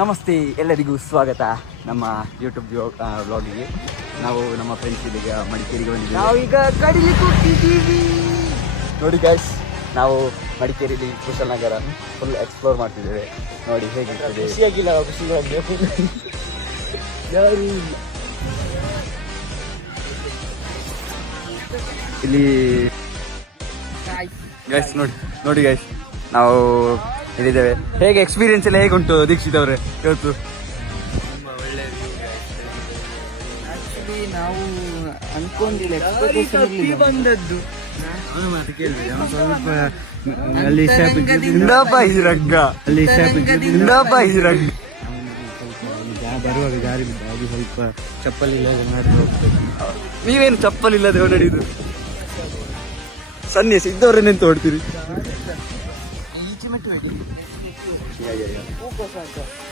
ನಮಸ್ತೆ, ಎಲ್ಲರಿಗೂ ಸ್ವಾಗತ ನಮ್ಮ ಯೂಟ್ಯೂಬ್ ವ್ಲಾಗಿಗೆ. ನಾವು ನಮ್ಮ ಫ್ರೆಂಡ್ಸ್ ಇದೀಗ ಮಡಿಕೇರಿಗೆ ಬಂದಿದ್ದೀವಿ. ನಾವೀಗ ಕಡಿಲಿಕ್ಕೆ ಹೋಗ್ತಿದ್ದೀವಿ. ನೋಡಿ ಗೈಸ್, ನಾವು ಮಡಿಕೇರಿಯಲ್ಲಿ ಕುಶಲನಗರ ಫುಲ್ ಎಕ್ಸ್ಪ್ಲೋರ್ ಮಾಡ್ತಿದ್ದೇವೆ. ನೋಡಿ ಹೇಗಿರ್ತದೆ. ಇಲ್ಲಿ ಗೈಸ್ ನೋಡಿ ಗೈಸ್, ನಾವು ಇಲ್ಲಿದ್ದೇವೆ. ಹೇಗೆ ಎಕ್ಸ್ಪೀರಿಯನ್ಸ್ ಎಲ್ಲ ಹೇಗುಂಟು ದೀಕ್ಷಿತ್ ಅವರೇ ಇವತ್ತು? ಆಕ್ಚುಲಿ ನಾವು ಅನ್ಕೊಂಡಿಲ್ಲ, ಬಂದದ್ದು ಅಲ್ಲಿ ಬರುವಾಗ ಜಾರಿ ಬಿದ್ದು ಅದು ಸ್ವಲ್ಪ ಚಪ್ಪಲಿ ಹೋಗ್ತದೆ. ನೀವೇನು ಚಪ್ಪಲಿ ಇಲ್ಲದೆ ಓಡಾಡಿದ್ದು? ಸನ್ಯಾಸಿ ಇದ್ದವ್ರನ್ನ ಎಂತ ಹೊಡ್ತೀರಿ?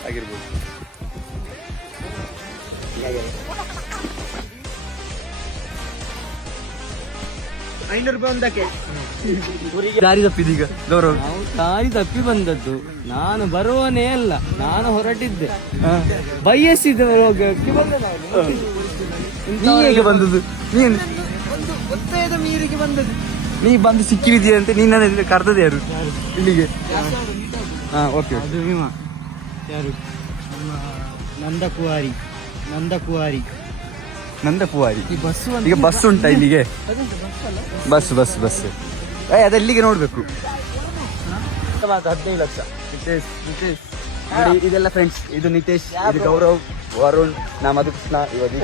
ಆಗಿರ್ಬೋದು. ₹500 ಒಂದಕ್ಕೆ ದಾರಿ ತಪ್ಪಿದೀಗ ಗೌರವ್. ನಾವು ದಾರಿ ತಪ್ಪಿ ಬಂದದ್ದು. ನಾನು ಬರುವನೇ ಅಲ್ಲ, ನಾನು ಹೊರಟಿದ್ದೆ. ಬಯಸಿದಕ್ಕೆ ಬಂದ. ನೀ ಹೇಗೆ ಬಂದದ್ದು? ನೀನು ಒಂದು ಒತ್ತಾಯದ ಮೀರಿಗೆ ಬಂದದ್ದು. ನೀ ಬಂದು ಸಿಕ್ಕಿದೀಯ ಅಂತ ನೀನು ಕರ್ತದೆ ಯಾರು ಇಲ್ಲಿಗೆ? ಓಕೆ. ಅದು ವಿಮಾ ಯಾರು? ನಂದಕುವಾರಿ ಈ ಬಸ್ಸು. ಈಗ ಬಸ್ ಉಂಟಾ ಇಲ್ಲಿಗೆ? ಬಸ್ ಅದೆಲ್ಲಿಗೆ ನೋಡ್ಬೇಕು. 15 ಲಕ್ಷ. ನಿತೇಶ್ ನೋಡಿ, ಇದೆಲ್ಲ ಫ್ರೆಂಡ್ಸ್. ಇದು ನಿತೇಶ್, ಇದು ಗೌರವ್, ವರುಣ್, ನಾ ಮಧುಕೃಷ್ಣ, ಇವತ್ತು